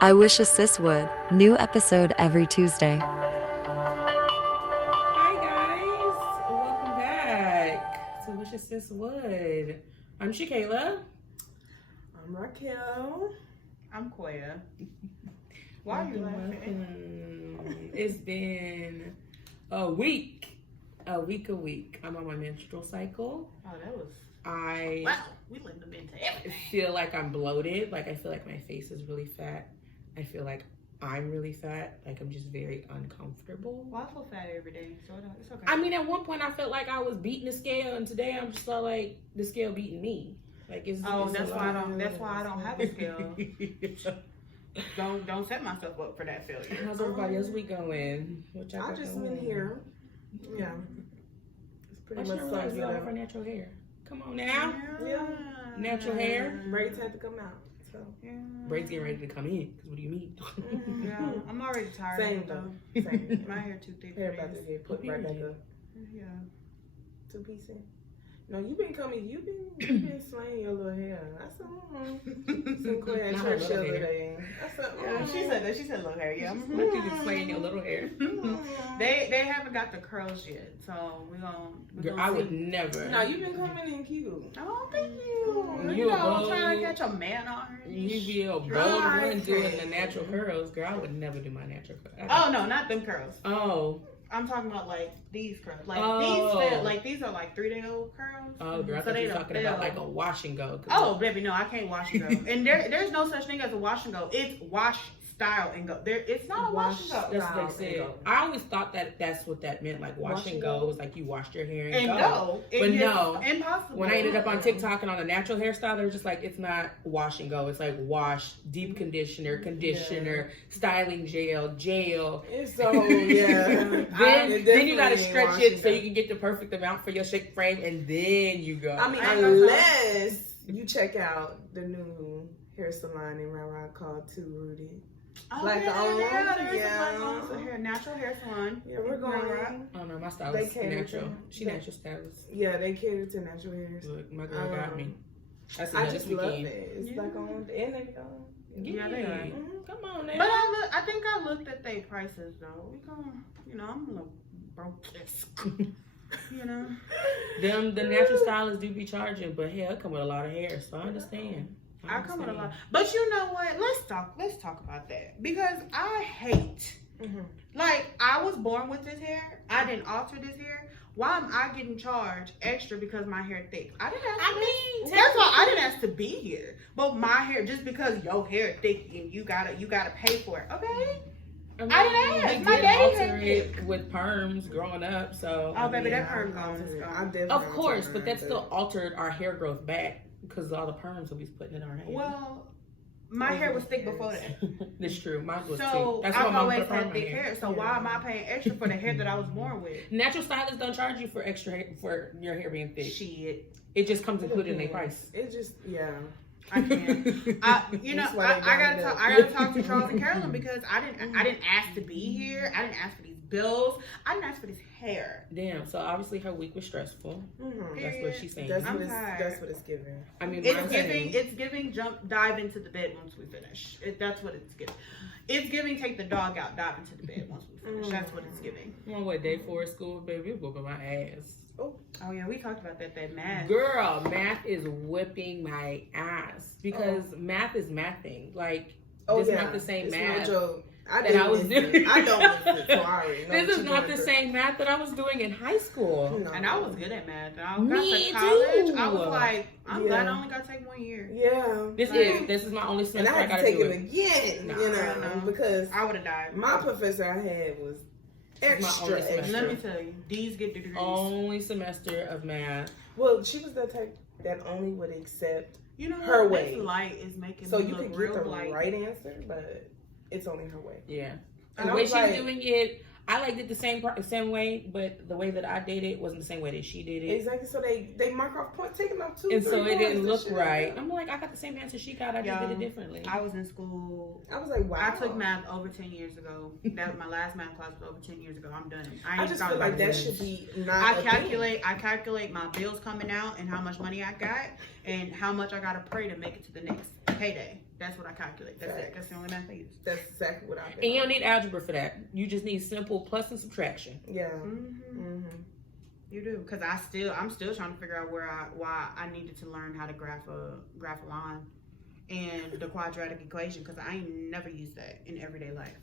I Wish a Sis Would. New episode every Tuesday. Hi guys, welcome back to Wish a Sis Would. I'm Shakayla. I'm Raquel. I'm Coia. Why are you laughing? It's been a week. I'm on my menstrual cycle. Oh, that was. Wow, we linked them into everything. feel like I'm bloated. Like I feel like my face is really fat. I feel like I'm really fat. Like I'm just very uncomfortable. Well, I feel fat every day, so it's okay. I mean, at one point I felt like I was beating the scale, and today I'm just like the scale beating me. Like it's that's why I don't have a scale. Don't set myself up for that failure. How's everybody else week going? I just been here. Yeah. It's pretty much something for natural hair. Come on now. Yeah. Natural hair. Braids had to come out. So Yeah. Braids getting ready to come in. Cause what do you mean? Yeah, I'm already tired. Same of it, though. Same. My hair too thick. Hair about to get put right back up. Yeah. 2 piece in. No, you've been slaying your little hair. I saw some Coia at Not church her the little other hair. day. I said, Yeah, she said that. She said little hair. Yeah. What you just playing your little hair? They haven't got the curls yet, so we're gonna Girl, I would never. No, you've been coming in cute. Oh, thank you. You a I'm trying to bold- catch a man on her. You be a bold one doing the natural curls, girl. I would never do my natural curls. Oh no, not them curls. Oh. I'm talking about like these curls. Like Oh. these are like 3-day-old curls. Oh, girl, I So thought they you were don't talking feel- about like a wash and go. Oh, baby, no, I can't wash and go. And there's no such thing as a wash and go. It's wash style and go. It's not a wash and go. That's what Style they and said. go. I always thought that that's what that meant. Like wash and go was like you washed your hair and, And go. But no. Impossible. When I ended up on TikTok and on the natural hairstyle, they were just like, it's not wash and go. It's like wash, deep conditioner, styling gel. It's so yeah. Then you gotta stretch it so you can get the perfect amount for your shake frame, and then you go. I mean, unless you check out the new hair salon in Raqual called Too Rooted. Oh, Black yeah, owned, there's yeah. a black owned hair, natural hair salon. Yeah, we're going. I don't know, my style They is cater natural. to- She they- natural stylist. Yeah, they cater to natural hairs. Look, my girl got me. I just love weekend. it. It's Yeah. black owned and they go. Yeah, they are. Come on now. But I think I looked at their prices though. We gonna, I'm a little broke. You know. The natural stylists do be charging, but hell, it come with a lot of hair, so I understand. I come with a lot. But you know what? Let's talk about that. Because I hate like I was born with this hair. I didn't alter this hair. Why am I getting charged extra because my hair thick? I didn't ask for this. That's why I didn't ask to be here. But my hair, just because your hair thick and you gotta pay for it. Okay? I didn't ask. We My did daddy alter had it with perms growing up, so. Oh, baby, Yeah, that perm gone is gone. Of course, but that still altered our hair growth back because of all the perms that we was putting in our hair. Well, my hair was thick before that. That's true. Mine was So thick. That's why I've mom always put perm had in thick my hair. So why am I paying extra for the hair that I was born with? Natural stylists don't charge you for extra hair, for your hair being thick. Shit. It just comes included in their price. It just I can't. I gotta talk to Charles and Carolyn because I didn't ask to be here. I didn't ask for these bills. I didn't ask for this hair. Damn. So obviously her week was stressful. That's what she's saying. That's I'm what it's giving. I mean, It's giving dive into the bed once we finish. That's what it's giving. It's giving take the dog out, dive into the bed once we finish. That's what it's giving. on what day 4 of school, baby? It's whooping my ass. Oh yeah, we talked about that math. Girl, math is whipping my ass because math is mathing. Like, this is not the same math that I was doing. I don't listen, so I already know This what is you're not going the through. same math that I was doing in high school. No. And I was good at math. And I Me got to college. too. I was like, I'm glad Yeah. I only got to take 1 year. Yeah. This is my only And semester I I had gotta to take do it it. again, No. because I would have died. my professor I had was extra, only semester. extra. Let me tell you, these get degrees. Only semester of math. Well, she was the type that only would accept, You know her what? way. This light is making so me you look can get real the blight. right answer, but it's only her way. Yeah. And The I way was she's like- doing it, I liked it the same way, but the way that I did it wasn't the same way that she did it. Exactly. So they mark off points, taking off 2, And 3 so it didn't points look and shit. right. I'm like, I got the same answer she got. I just did it differently. I was in school. I was like, wow. I took math over 10 years ago. That was my last math class was over 10 years ago. I'm done. I just feel like that should be not. I a thing. calculate my bills coming out and how much money I got and how much I gotta pray to make it to the next payday. That's what I calculate. That's it. That's the only math I use. That's exactly what I And you don't need algebra for that. You just need simple plus and subtraction. Yeah. You do, because I'm still trying to figure out why I needed to learn how to graph a line and the quadratic equation, because I ain't never used that in everyday life.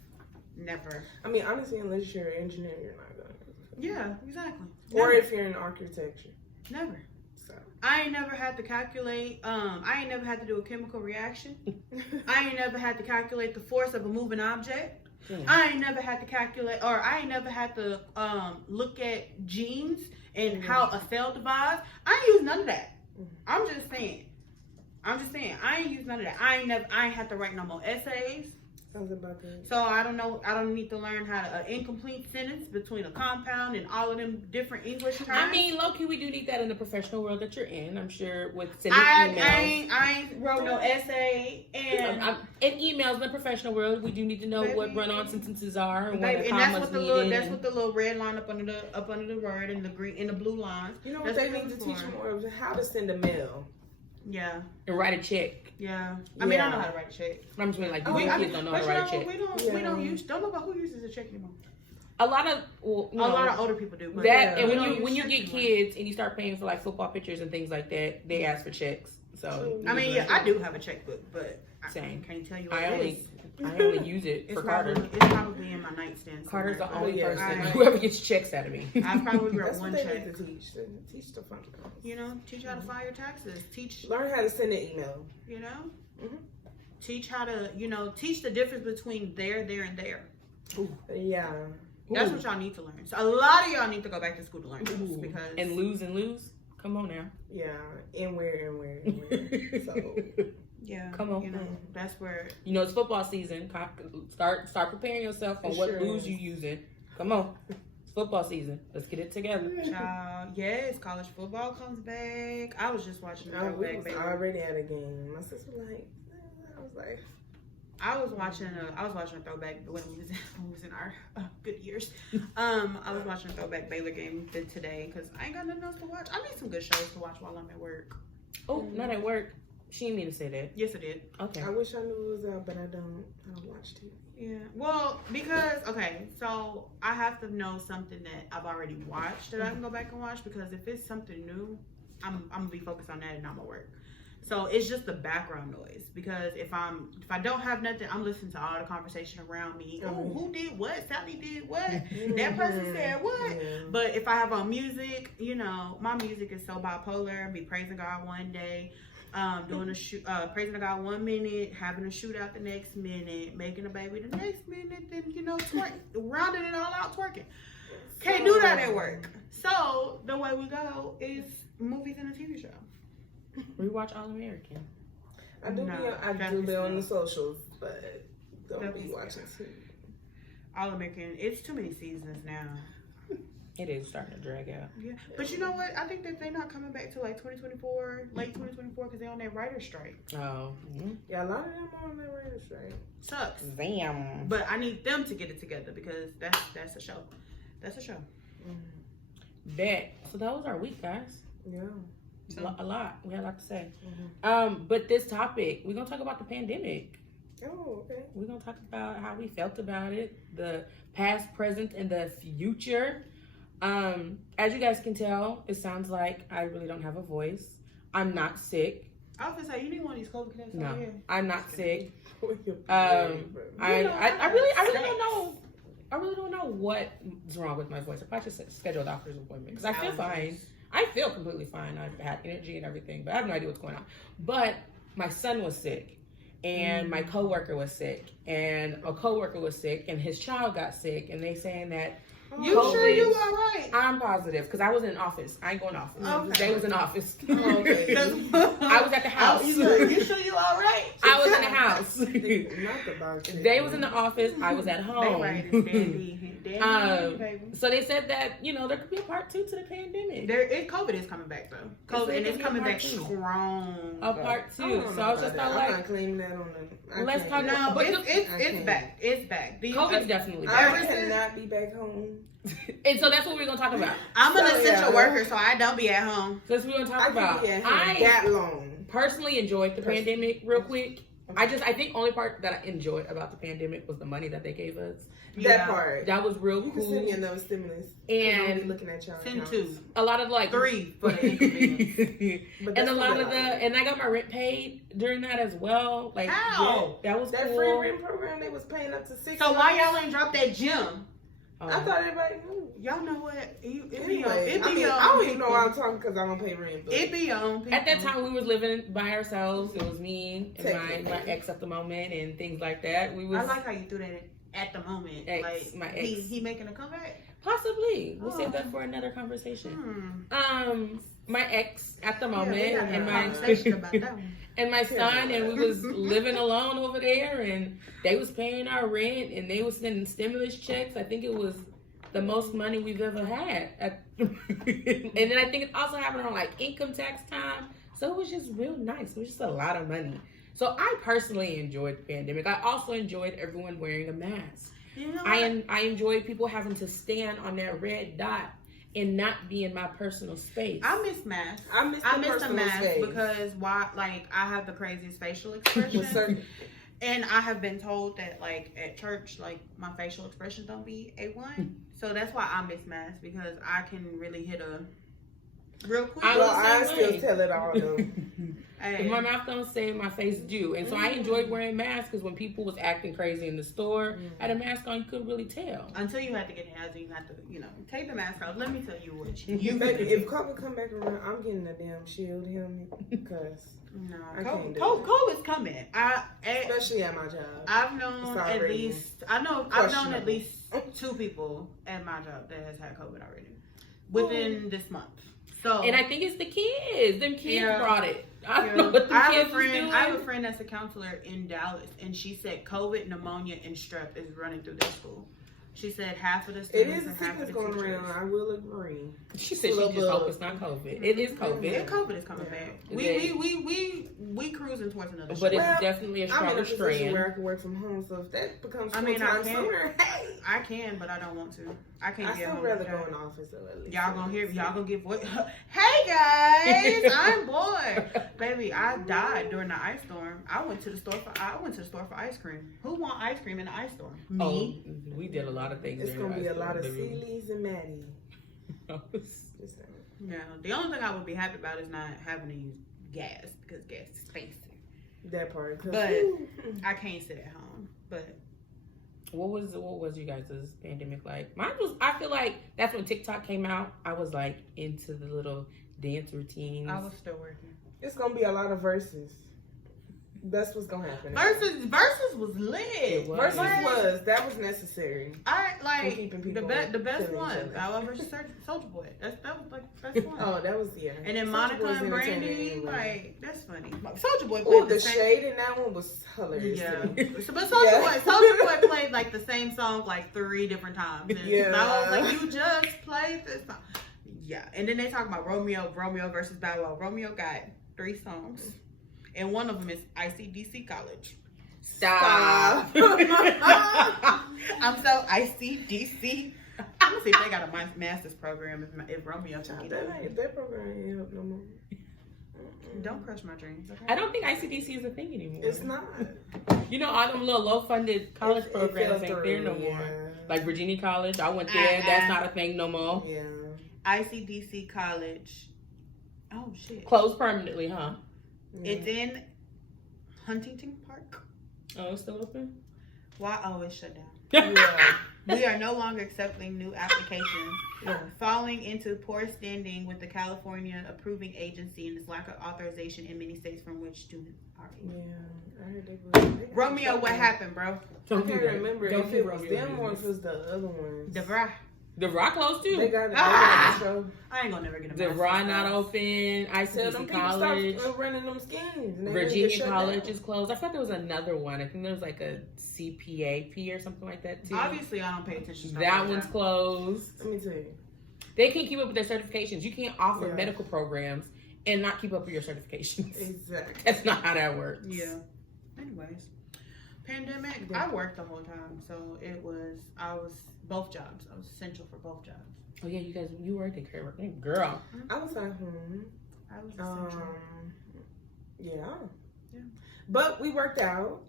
Never. I mean, honestly, unless you're an engineer, you're not gonna. Yeah, exactly. Or Never. if you're in architecture. Never. So. I ain't never had to calculate. I ain't never had to do a chemical reaction. I ain't never had to calculate the force of a moving object. I ain't never had to calculate, or I ain't never had to look at genes and how a cell divides. I ain't use none of that. I'm just saying. I ain't use none of that. I ain't had to write no more essays. Sounds about that. So I don't know. I don't need to learn how to an incomplete sentence between a compound and all of them different English terms. I mean, low-key, we do need that in the professional world that you're in. I'm sure with sending I emails. ain't wrote no essay and in emails in the professional world, we do need to know what run-on sentences are and what and commas that's what the needed. that's what the little red line up under the word and the green and the blue lines. You know what that's they need to teach more of? How to send a mail. Yeah. And write a check. Yeah. I mean, I know how to write a check. I'm just saying, like, kids don't know how to write a check. We don't know about who uses a check anymore. A lot of older people do. But that, and we when you get kids and you start paying for like football pictures and things like that, they ask for checks. So I mean, yeah, I do have a checkbook, but same. I can't tell you what I it is. only use it for Carter. It's probably in my nightstand. Carter's the somewhere. only person whoever gets checks out of me. I probably wrote That's one what they check. need to teach. They need to teach the fundamentals. You know, teach how to file your taxes. Learn how to send an email. You know, teach how to, teach the difference between there, and there. Yeah. That's what y'all need to learn. So a lot of y'all need to go back to school to learn this because and lose. Come on now. Yeah, and where. So yeah, come on. That's where it's football season. Start preparing yourself on what booze you using. Come on, it's football season. Let's get it together. Child, yes, college football comes back. I was just watching the throwback. We already had a game. My sister was like, I was like. I was watching a throwback when we was in our good years. I was watching a throwback Baylor game today because I ain't got nothing else to watch. I need some good shows to watch while I'm at work. Oh, not at work. She didn't mean to say that. Yes, I did. Okay. I wish I knew it was out, but I don't watch TV. Yeah. Well, because so I have to know something that I've already watched that I can go back and watch, because if it's something new, I'm gonna be focused on that and I'm gonna work. So it's just the background noise, because if I don't have nothing, I'm listening to all the conversation around me. Oh, who did what? Sally did what? That person said what? But if I have on music, my music is so bipolar. Be praising God one day, doing praising God 1 minute, having a shootout the next minute, making a baby the next minute, then rounding it all out, twerking. Can't do that at work. So the way we go is movies and a TV show. Rewatch All American. I do be on the socials, but don't be watching TV. All American. It's too many seasons now. It is starting to drag out. Yeah, but you know what? I think that they're not coming back to like 2024, late 2024, because they're on that writer's strike. Oh. Yeah, a lot of them are on that writer's strike. Sucks. Damn. But I need them to get it together, because that's a show. That's a show. Bet. So that was our week, guys. Yeah. A lot. We had a lot to say. But this topic, we're going to talk about the pandemic. Oh, okay. We're going to talk about how we felt about it, the past, present, and the future. As you guys can tell, it sounds like I really don't have a voice. I'm not sick. I was gonna say, you need one of these COVID tests. No, I'm not sick. I I really don't know. I really don't know what's wrong with my voice. I probably just schedule a doctor's appointment, because I feel fine. I feel completely fine. I've had energy and everything, but I have no idea what's going on. But my son was sick, and my coworker was sick, and a coworker was sick, and his child got sick, and they saying that you sure you all right? I'm positive, because I was in office. I ain't going to office. Okay. They was in office. Okay. I was at the house. You sure you all right? I was in the house. Not the doctor. They was in the office. I was at home. So they said that there could be a part 2 to the pandemic. COVID is coming back though. COVID, and it's coming back strong. A part 2. So I was just I'm like, not claiming that on the. let's talk. No, but it's back. It's back. COVID's definitely I back. cannot be back home. And so that's what we're gonna talk about. I'm an essential worker, so I don't be at home. That's what we're gonna talk about. I that long. Personally enjoyed the pandemic real quick. I think only part that I enjoyed about the pandemic was the money that they gave us. That part. That was real You cool. can send me another stimulus. And I'm looking at y'all. Send 2. A lot of like 3 for the inconvenience. And a lot of and I got my rent paid during that as well. Like how? that was that cool. free rent program. They was paying up to $6. So why y'all ain't drop that gym? I thought everybody knew. Y'all know what? It be Anyway, your I own don't even know people. why I'm talking because I don't pay rent. But It be your own people. At that time, we was living by ourselves. It was me and my Technically. ex at the moment and things like that. We was I like how you threw that in at the moment. Ex, like my ex. he making a comeback. possibly. We'll save Oh. that for another conversation. Hmm. My ex at the Yeah, moment we gotta have and a my conversation about that one. and my son, and we was living alone over there, and they was paying our rent, and they was sending stimulus checks. I think it was the most money we've ever had. And then I think it also happened on like income tax time, so it was just real nice. It was just a lot of money. So I personally enjoyed the pandemic. I also enjoyed everyone wearing a mask. You know I enjoyed people having to stand on that red dot and not be in my personal space. I miss masks. I miss the mask because I have the craziest facial expression. And I have been told that like at church, like my facial expressions don't be A1. So that's why I miss masks, because I can really hit a real quick. Well, I still tell it all though. If my mouth don't say it, my face do. And so I enjoyed wearing masks because when people was acting crazy in the store, I had a mask on, you couldn't really tell. Until you had to get hands, you had to, take the mask off. Let me tell you what Baby, if COVID come back around, I'm getting a damn shield helmet because I can't do COVID's coming. especially at my job. I've known at least 2 people at my job that has had COVID already within this month. So, and I think it's the kids. Them kids brought it. I don't know yeah. what the I kids have was doing. I have a friend that's a counselor in Dallas, and she said COVID, pneumonia, and strep is running through their school. She said half of the It students is a and half of sickness the going teachers. around. I will agree. She said she just hope it's not COVID. It is COVID. Yeah, COVID is coming back. We cruising towards another. But show. it's definitely a I'm in a stronger position strand. where I can work from home, so if that becomes I mean, I full-time can. sooner, hey, I can, but I don't want to. I can't I get still home. rather with go that. in the office though. At least Y'all gonna hear me. Y'all gonna get voice. Hey guys, I'm bored. Baby, I died during the ice storm. I went to the store for ice cream. Who want ice cream in the ice storm? Me. Oh, we did a lot of things. It's during gonna the be a ice lot of storm. Sealy's and Maddie. Just saying. Yeah. The only thing I would be happy about is not having to use gas, because gas is expensive. That part, 'cause, But whew, I can't sit at home. But What was you guys' pandemic like? Mine was, I feel like that's when TikTok came out. I was like into the little dance routines. I was still working. it's gonna be a lot of verses. That's what's gonna happen. Versus was lit. It was. Versus Like, that was necessary. I like keeping the people best killing each one. other. Our versus Soldier Boy. That was like the best one. Oh, that was And then Soulja Monica Boy's and entertaining Brandy, anyway. like that's funny. Soldier Boy Oh, played the the same. shade in that one was hilarious. Yeah, too. so, but Soldier Boy played like the same song like 3 different times. And Yeah. I was like, you just played this song. Yeah, and then they talk about Romeo versus Bow Wow. Romeo got 3 songs, and one of them is ICDC College. Stop. I'm so ICDC. I'm gonna see if they got a master's program if Romeo can get it. That program ain't help no more. Don't crush my dreams. Okay? I don't think ICDC is a thing anymore. It's not. You know, all them little low-funded college It programs fell ain't there no through, more. yeah. Like Virginia College, I went there. That's not a thing no more. Yeah. ICDC College. Oh shit. Closed permanently, huh? It's in Huntington Park. Oh, it's still open? Why? Oh, it's shut down. Yeah. We are no longer accepting new applications, Yeah. falling into poor standing with the California approving agency and its lack of authorization in many states from which students are in. Yeah. I heard they got Romeo, what trouble. happened, bro? I Don't can't do that. remember Don't if do it was Romeo them or if business. it was the other ones. DeVry. The Rock closed too. They got the show. I ain't gonna never get a The master's Raw not class. open. Tell them ICDC people College. stop running them schemes. and they gonna get Virginia shut College down. is closed. I thought there was another one. I think there was like a CPAP or something like that too. Obviously, I don't pay attention to That one's closed. Let me tell you. They can't keep up with their certifications. You can't offer Yeah. medical programs and not keep up with your certifications. Exactly. That's not how that works. Yeah. Anyways, pandemic. Yeah. I worked the whole time, so I was both jobs. I was essential for both jobs. Oh yeah, you worked at Care Girl. I was at home. I was essential. Yeah. Yeah. But we worked out.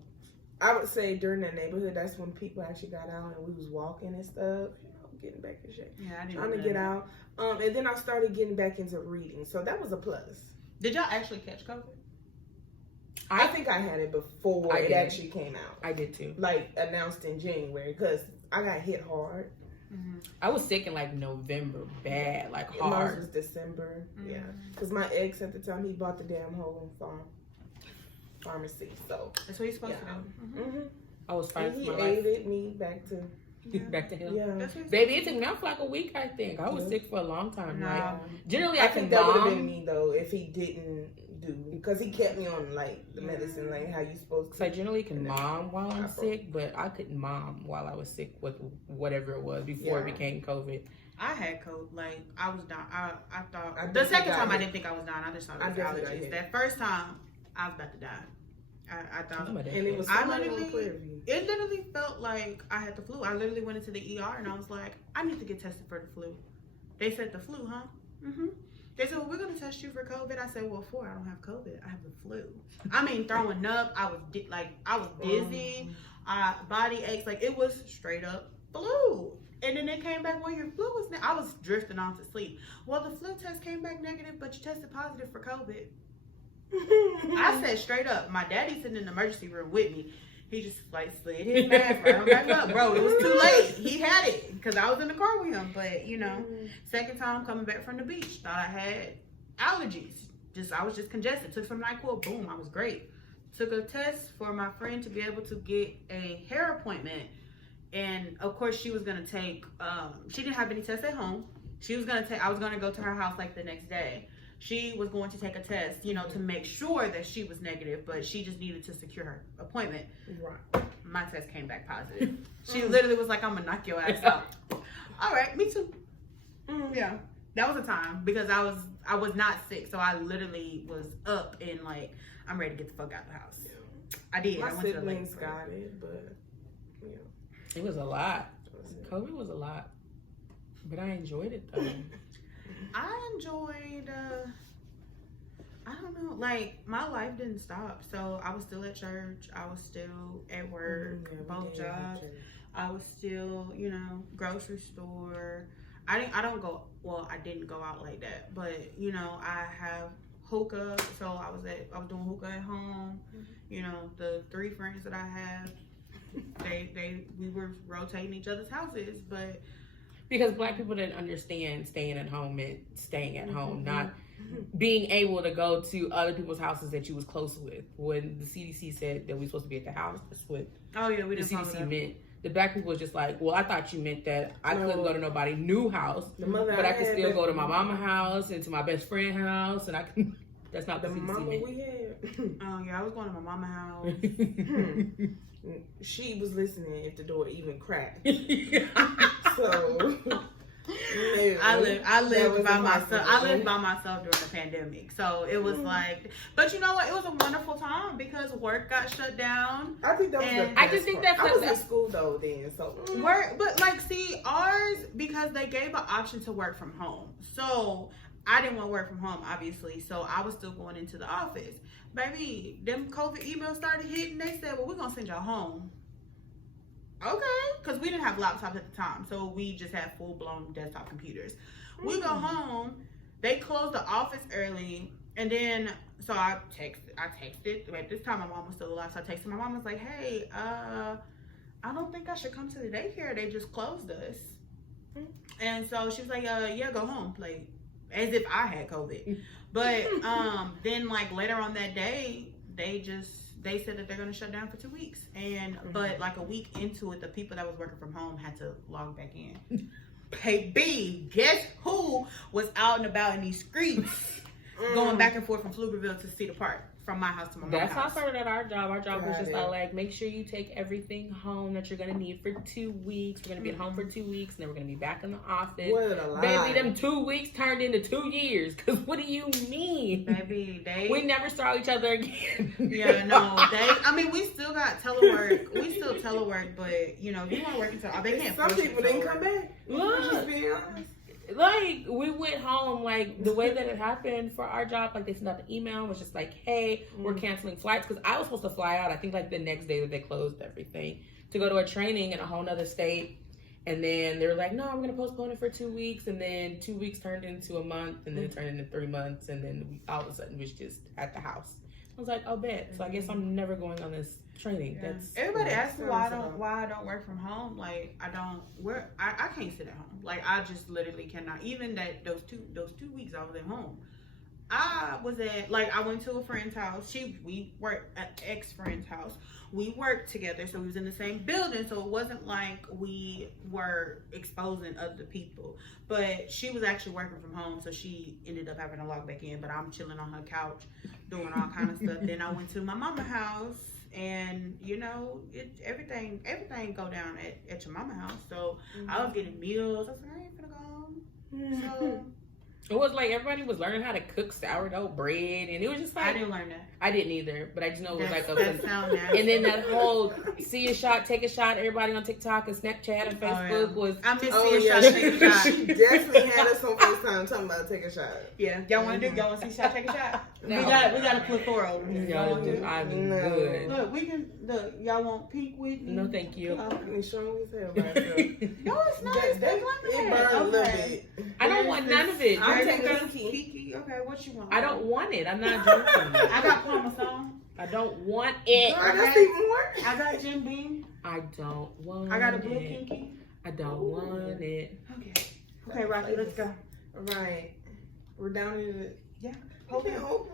I would say during that neighborhood, that's when people actually got out and we was walking and stuff, getting back in shape. Yeah, I didn't trying to get out. And then I started getting back into reading, so that was a plus. Did y'all actually catch COVID? I think I had it before it actually came out. I did too. Like announced in January, because I got hit hard. Mm-hmm. I was sick in like November, bad, like Mine hard. was December, Mm-hmm. yeah. Because my ex at the time, he bought the damn whole pharmacy, so. That's what you're supposed to do. Mm-hmm. I was fighting And for he my life. aided me back to, Back to him. yeah. That's what Baby, it took me out for like a week, I think. I was Yeah. sick for a long time. No. Like, generally, I I can think that would have been mom. me though if he didn't do, because he kept me on like the medicine, like how you supposed Because I to. generally can mom while I'm I sick, but I couldn't mom while I was sick with whatever it was before it Yeah. became COVID. I had COVID. Like, I was down. I thought. I The definitely second got time, I hit. didn't think I was down. I just thought I it was definitely got allergies. hit. That first time, I was about to die. I thought. Somebody- And it was I somebody on literally- Prairie View. It literally felt like I had the flu. I literally went into the ER and I was like, I need to get tested for the flu. They said the flu, huh? Mm-hmm. They said, well, we're gonna test you for COVID. I said, well, I don't have COVID. I have the flu. I mean, throwing up. I was dizzy. Body aches. Like, it was straight up flu. And then it came back, well, your flu was. I was drifting off to sleep. Well, the flu test came back negative, but you tested positive for COVID. I said straight up, my daddy's sitting in the emergency room with me. He just like slid his mask right on back up, bro. It was too late. He had it because I was in the car with him. But you know, second time coming back from the beach, thought I had allergies. I was just congested. Took some NyQuil, boom, I was great. Took a test for my friend to be able to get a hair appointment, and of course she was gonna take. She didn't have any tests at home. She was gonna take. I was gonna go to her house like the next day. She was going to take a test, you know, to make sure that she was negative, but she just needed to secure her appointment. Right. My test came back positive. She literally was like, I'm gonna knock your ass out. All right, me too. Yeah, that was a time because I was not sick, so I literally was up and like, I'm ready to get the fuck out of the house. I did. My I went to the siblings lake. got it, but yeah. It was a lot. COVID was a lot. But I enjoyed it though. I enjoyed, I don't know, like my life didn't stop. So I was still at church. I was still at work, both jobs. I was still, you know, grocery store. I didn't go out like that, but you know, I have hookah. So I was doing hookah at home. You know, the 3 friends that I have, we were rotating each other's houses, but Because Black people didn't understand staying at home meant staying at home, not being able to go to other people's houses that you was close with. When the CDC said that we were supposed to be at the house, that's what oh yeah, we the didn't follow CDC that. meant. The Black people was just like, well, I thought you meant that I couldn't go to nobody's new house, The mother but I could had still that- go to my mama's house and to my best friend's house, and I can. That's not The what the mama CDC we had. Oh yeah, I was going to my mama's house. meant. She was listening if the door even cracked. So no, I that lived was by myself. I impossible. lived by myself during the pandemic, so it was like. But you know what? It was a wonderful time because work got shut down. I think that was And the I best just think part. that's I was the- in school though then, so Work, but like, see, ours because they gave an option to work from home. So I didn't want to work from home, obviously. So I was still going into the office. Baby, them COVID emails started hitting. They said, "Well, we're gonna send y'all home." Okay, because we didn't have laptops at the time, so we just had full-blown desktop computers. We go home, they closed the office early, and then so I texted. At this time, my mom was still alive, so I texted my mom. I was like, "Hey, I don't think I should come to the daycare. They just closed us." And so she was like, "Yeah, go home." Like as if I had COVID. But then like later on that day, they said that they're gonna shut down for 2 weeks. And but like a week into it, the people that was working from home had to log back in. Baby, guess who was out and about in these streets going back and forth from Pflugerville to Cedar Park from my house to my mom's That's how I house. started at our job. Our job was Got just it. like, make sure you take everything home that you're gonna need for 2 weeks. We're gonna be at home for 2 weeks, and then we're gonna be back in the office. what a lie. Baby, them 2 weeks turned into 2 years. Cause what do you mean? Baby, We never saw each other again. Yeah, no, I mean, we still got telework. We still telework, but you know, if you want to work until they can't. Some force you people to didn't telework. come back. Look. Just being honest. Like, we went home, like, the way that it happened for our job, like, they sent out the email, was just like, hey, we're canceling flights, because I was supposed to fly out, I think, like, the next day that they closed everything, to go to a training in a whole nother state, and then they were like, no, we're going to postpone it for 2 weeks, and then 2 weeks turned into a month, and then it turned into 3 months, and then all of a sudden, we was just at the house. I was like, oh, bet, so I guess I'm never going on this training. Yeah. That's Everybody asks me why I don't work from home. Like I can't sit at home. Like I just literally cannot. Even that those two weeks I was at home, I went to a friend's house. We worked at ex-friend's house. We worked together, so we was in the same building. So it wasn't like we were exposing other people. But she was actually working from home, so she ended up having to log back in. But I'm chilling on her couch, doing all kind of stuff. Then I went to my mama's house. And you know, everything go down at your mama house. So I was getting meals. I was like, I ain't finna go home. So it was like everybody was learning how to cook sourdough bread, and it was just like I didn't learn that. I didn't either, but I just know it was like That sound nasty. and then that whole see a shot, take a shot. Everybody on TikTok and Snapchat and Facebook was. I miss see a shot, take a shot. She definitely had us on FaceTime talking about take a shot. Yeah, y'all want to do? Y'all want to see a shot, take a shot? No. We got a plethora over here. Y'all want to do? I'm No. good. Look, we can. Look, y'all want pink with me? No, thank you. It's strong as hell right there. No, it's not. It's It burned a little bit. I don't want none of it. I'm Drink taking it. pinky. Okay, what you want? I don't want it. I'm not drinking it. I got Parmesan. I don't want it. Girl, that's even worse. I got Jim Beam. I don't want. I got a blue it. pinky. I don't want it. Okay, Rocky, let's go. Right. We're down in the. Yeah. Open. Oh,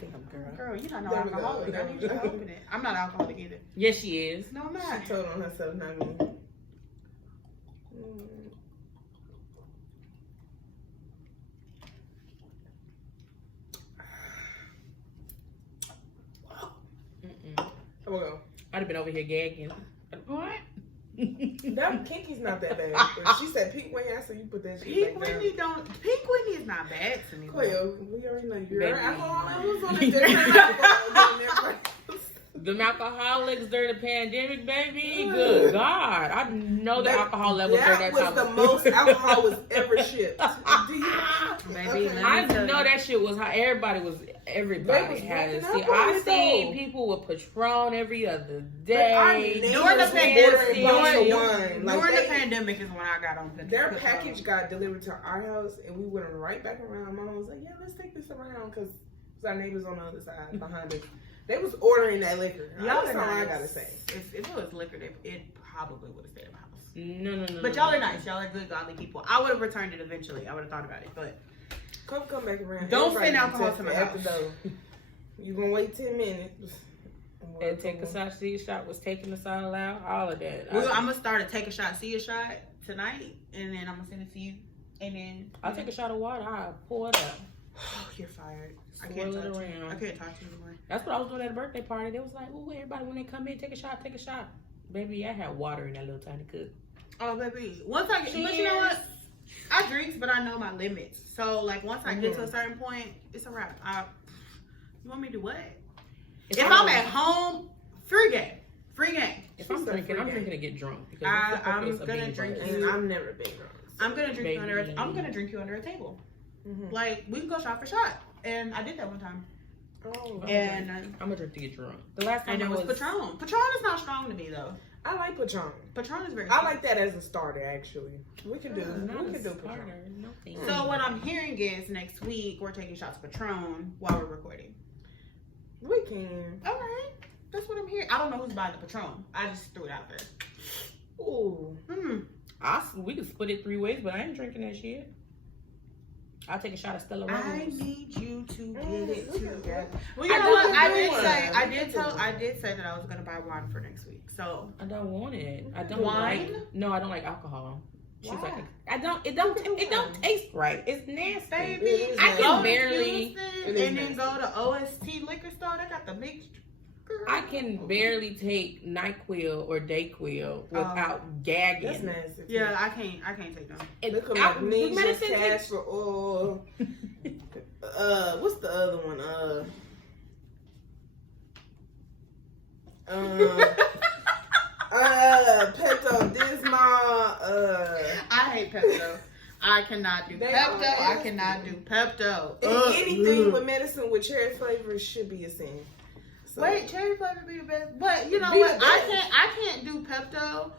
damn, girl. Girl, you're not no There we go. alcoholic. There I we need you to go. open it. I'm not alcoholic either. Yes, she is. No, I'm not. She told on herself, not me. Mm-mm. There we go. I'd have been over here gagging. What? That kinky's not that bad. But she said pink Whitney. I said you put that shit Pink back down. Pink Whitney is not bad to me. Coia, we already know your Baby. alcohol levels on a different level. Them alcoholics during the pandemic, baby. Good God. I know the alcohol levels during that was time. the most alcohol was ever shipped. Do you Baby, okay. let I me tell know you. that shit was how everybody They everybody was had it. rocking See, up on I it, seen though. people with Patron every other But our day. neighbors During the was pandemic, ordering bottles of wine. during Like, the they- pandemic is when I got on. Their package got delivered to our house, and we went right back around. Mama was like, "Yeah, let's take this around," because our neighbors on the other side behind us. They was ordering that liquor. Y'all That's are all I nice. gotta say. If it was liquor, it probably would have stayed in my house. No. But y'all are nice. Y'all are good, godly people. I would have returned it eventually. I would have thought about it, but Come back around. Don't Everybody send can alcohol test to my it at the house. door. You gonna wait 10 minutes? And take a shot, see a shot, was taking us all out, all of that. I'm gonna start a take a shot, see a shot tonight, and then I'm gonna send it to you, and then I'll take a shot of water, I'll pour it up. Oh, you're fired. I Swirl can't it talk to you. around. I can't talk to you anymore. That's what I was doing at a birthday party. They was like, "Ooh, everybody when they come in, take a shot, take a shot." Baby, I had water in that little tiny cup. Oh, baby. Once I get, but you know what? I drinks, but I know my limits. So, like, once I get to a certain point, it's a wrap. You want me to do what? If I'm at home, free game. Free game. If I'm drinking, I'm drinking to get drunk. Because I'm it's the purpose of gonna being drink drunk. And I've never been drunk. I'm gonna drink you under. Baby. I'm gonna drink you under a table. Mm-hmm. Like we can go shot for shot, and I did that one time. Oh, And I'm gonna drink to get drunk. The last time and it I was Patron. Patron is not strong to me though. I like Patron. Patron is very. I strong. like that as a starter. Actually, we can do. Not We a can do starter, Patron. no thanks. So what I'm hearing is next week we're taking shots of Patron while we're recording. We can. All right, that's what I'm hearing. I don't know who's buying the Patron. I just threw it out there. Ooh. We could split it 3 ways, but I ain't drinking that shit. I'll take a shot of Stella Rose. I need you to get it look at together. that. Well, you I know know what? what I you're did doing. say I Look did at tell that. I did say that I was gonna buy wine for next week. So I don't want it. I don't Wine? like. No, I don't like alcohol. She's Why? like, I don't. It don't taste right. It's nasty. baby, It is I nasty. can go to barely. Houston It is and then nasty. go to OST liquor store. They got the big. I can barely take NyQuil or Dayquil without That's gagging. nasty. Yeah, I can't take them. And Look at the magnesium, medicine cash takes. for oil. What's the other one? Pepto Bismol. I hate Pepto. I cannot do They Pepto. are I cannot do Pepto. Anything with medicine with cherry flavor should be a sin. So, Wait, cherry flavor be the best, but you know Be what? the best. I can't do Pepto.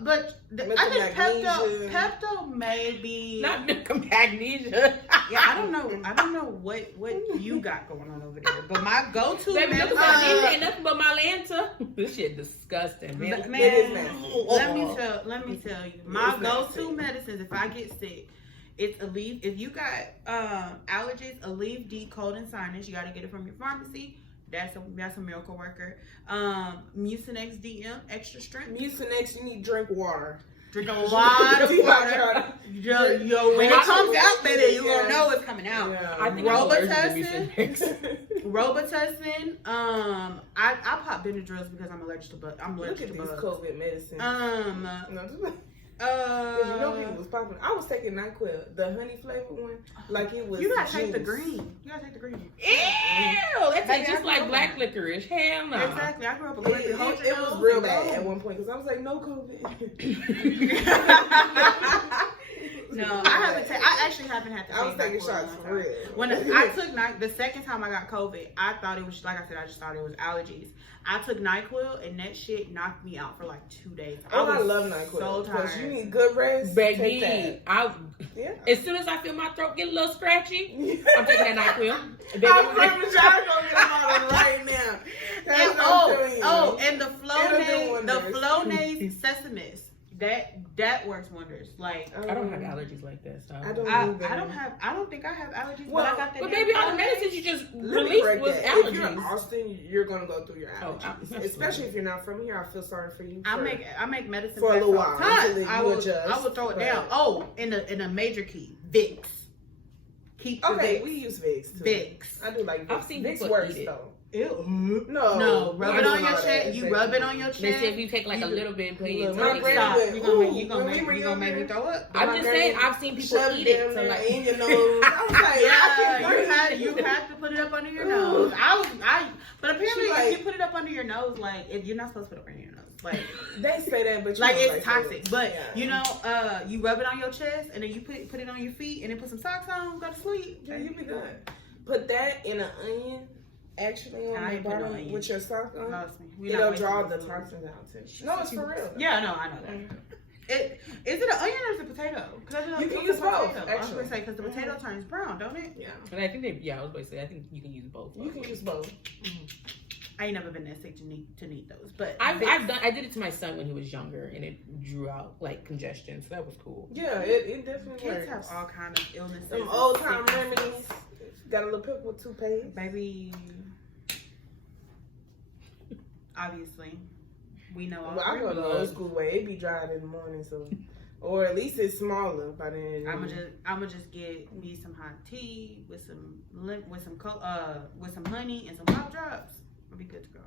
But With I the think magnesium. Pepto may be. Not milk and magnesia. Yeah, I don't know what you got going on over there, but my go-to Baby, milk and medicine. magnesia ain't nothing but my Lanta. This shit disgusting, man. Man, It is nasty. let me tell you, my It's go-to nasty. medicines if I get sick, it's Aleve. If you got allergies, Aleve D cold and sinus, you got to get it from your pharmacy. That's a miracle worker. Mucinex DM extra strength. Mucinex, you need to drink water. Drink a lot of water. Yo, when it comes out, baby, you gonna know it's coming out. Yeah. I think I'm allergic to Robitussin. Mucinex. Robitussin. I pop Benadryls because I'm allergic to bugs. I'm Look allergic at to these bugs. COVID medicines. No, Because you know people was popping. I was taking NyQuil, the honey flavored one, like it was. you gotta take the juice. green. You gotta take the green. Ew, that tastes just like Exactly. black licorice. Hell no. Exactly. I grew up a It, country. it, Hold it your was nose real and bad go. at one point because I was like, no COVID. No, I actually haven't had to take I was taking NyQuil shots in a for long real. time. When I took the second time I got COVID, I thought it was, like I said, I just thought it was allergies. I took NyQuil and that shit knocked me out for like 2 days. I was love NyQuil so because tired. you need good rest. Take Baby, that. Yeah. as soon as I feel my throat get a little scratchy, I'm taking that NyQuil. Baby, I promise y'all gonna get them out right now. That's And, what I'm telling you. and the It'll do Flonase Sesamis. That works wonders. Like I don't have allergies like that. So. I don't. I don't think I have allergies, Well, but I got that. But baby, all the medicines you just Let me released correct was that. If you're in allergies. Austin, you're gonna go through your Oh, allergies. that's Especially fine. if you're not from here. I feel sorry for you. I make medicine for a packs little all the while time. until you I will adjust, throw it but- down. Oh, in a major key, Vicks. Keep the Okay, Vicks. we use Vicks too. Vicks. I do like Vicks. I've seen Vicks people works eat it. though. Ew. No, rub I it don't on your know chest. that. You rub it on your They chest. say if you take like a little bit and put it in Look, your my tongue, granny Stop. would- You gonna when we were make me younger, throw up. I'm my just granny saying, would I've seen people shove eat down it. So there like, in your nose. I was like, I Yeah, can't you breathe. had to put it up under your Ooh. nose. But apparently, She like- if you put it up under your nose, like you're not supposed to put it under your nose. Like, They say that, but you like don't it's that. toxic. But Yeah. you know, you rub it on your chest and then you put it on your feet and then put some socks on, go to sleep. Yeah, you be good. Put that in an onion, actually on I the ain't put no bottom onion. with your sock on. Trust me. We not It'll wasting draw no the food. toxins out too. No, it's for real. Yeah, no, I know that. Is it an onion or is it a potato? You can use both, I was gonna actually. say because the potato turns brown, don't it? Yeah, and I think I was going to say, I think you can use both. you can use both. I ain't never been that sick to need those, but I did it to my son when he was younger, and it drew out like congestion, so that was cool. Yeah, it definitely kids works. have all kind of illnesses. Some and old time sicknesses. remedies. Got a little pimple toothpaste. Baby, obviously, we know all Well, I three go of the us. old school way. It be dried in the morning, so or at least it's smaller by then. I'ma just get me some hot tea with some honey and some cough drops. I'll be good to go.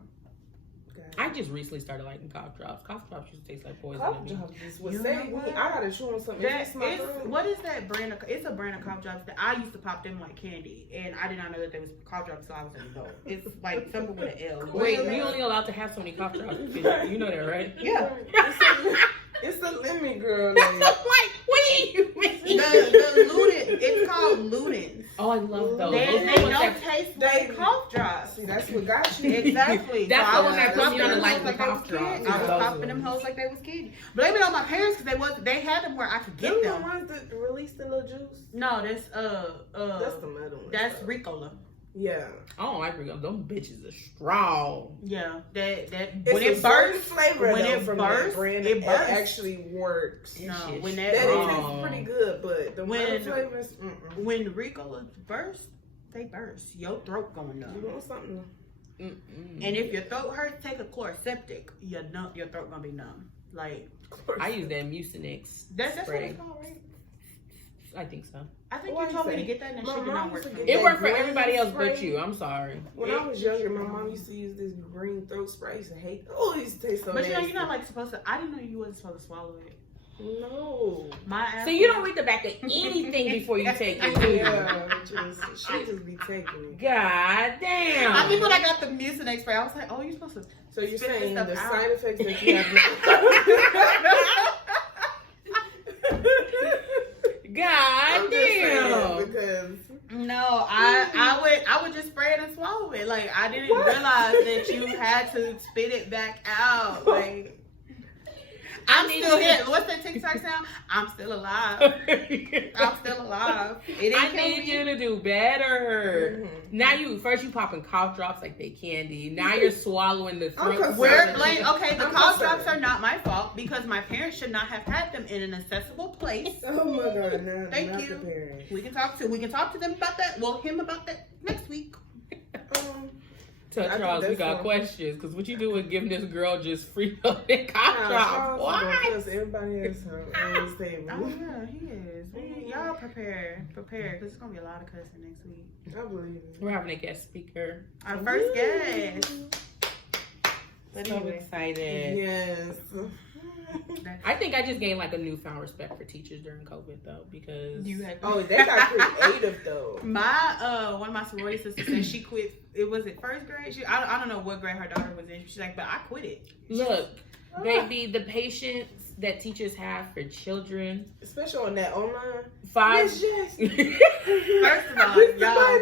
I just recently started liking cough drops. Cough drops used to taste like poison. Cough to me. drops is what You saved know me. what? I gotta chew on something. That It's my throat. what is that brand of? It's a brand of cough drops that I used to pop them like candy, and I did not know that there was cough drops until I was an adult. It's like something with an L. Wait, we only allowed to have so many cough drops. You know that, right? Yeah. It's a lemon girl. Like, Like, what do you mean? The Ludens. It's called Ludens. Oh, I love those. They Those are the ones don't that- taste They- like cough drops. see, that's what got you. Exactly. That's So the one that put me popping on the them like hoes the they cough was drops. candy. I was Those popping them ones. hoes like they was candy. Blame it on my parents because they had them where I could Them get the them. ones that release the little juice. No, that's That's the metal one. that's Ricola. Yeah. I don't like Rico. Them bitches are strong. Yeah, that It's when a it certain bursts, flavor when though, it from bursts, that brand, it it bursts. actually works. No, Shit when That that tastes pretty good, but the When- other flavors, when Ricola bursts, they burst. Your throat going you numb. want something? And if your throat hurts, take a chloroseptic. Your throat gonna be numb. Like I use that Mucinex that's what spray. it's called, right? I think so. I think Why you you told me say? to get that and that My shit did mom not work used for to me. It That worked for green everybody else but spray? you. I'm sorry. When I was younger, my mom used to use this green throat spray. I used to hate. Oh, it used to taste so But you know, nasty. you're not like supposed to. I didn't know you wasn't supposed to swallow it. No. My ass. So you don't read the back of anything before you take it. do you? Yeah, she just be taking it. God damn. I think when I got the Mucinex spray, I was like, "Oh, you're supposed to." So you're Spit this saying stuff the out. side effects that you have now? I didn't realize that you had to spit it back out. Like, I'm still here. What's that TikTok sound? I'm still alive. I'm still alive. I need you to do better. Now you popping cough drops like they candy. Now you're swallowing the throat. Okay, the cough drops are not my fault because my parents should not have had them in an accessible place. Oh my God, no, Thank not you. the parents. We can talk to them about that. Well, him about that next week. Tell Charles we got questions because what you doing giving this girl just free and cough drops? Why? Everybody else on this table. Oh yeah, he is. Y'all prepare because it's gonna be a lot of cussing next week. I believe it. We're having a guest speaker. Our first guest. So excited. Yes. I think I just gained like a newfound respect for teachers during COVID though because they got creative though. My one of my sorority sisters said she quit. It was at first grade. I don't know what grade her daughter was in. She's like, but I quit it. Look, baby, the patience that teachers have for children, especially on that online. First of all, y'all,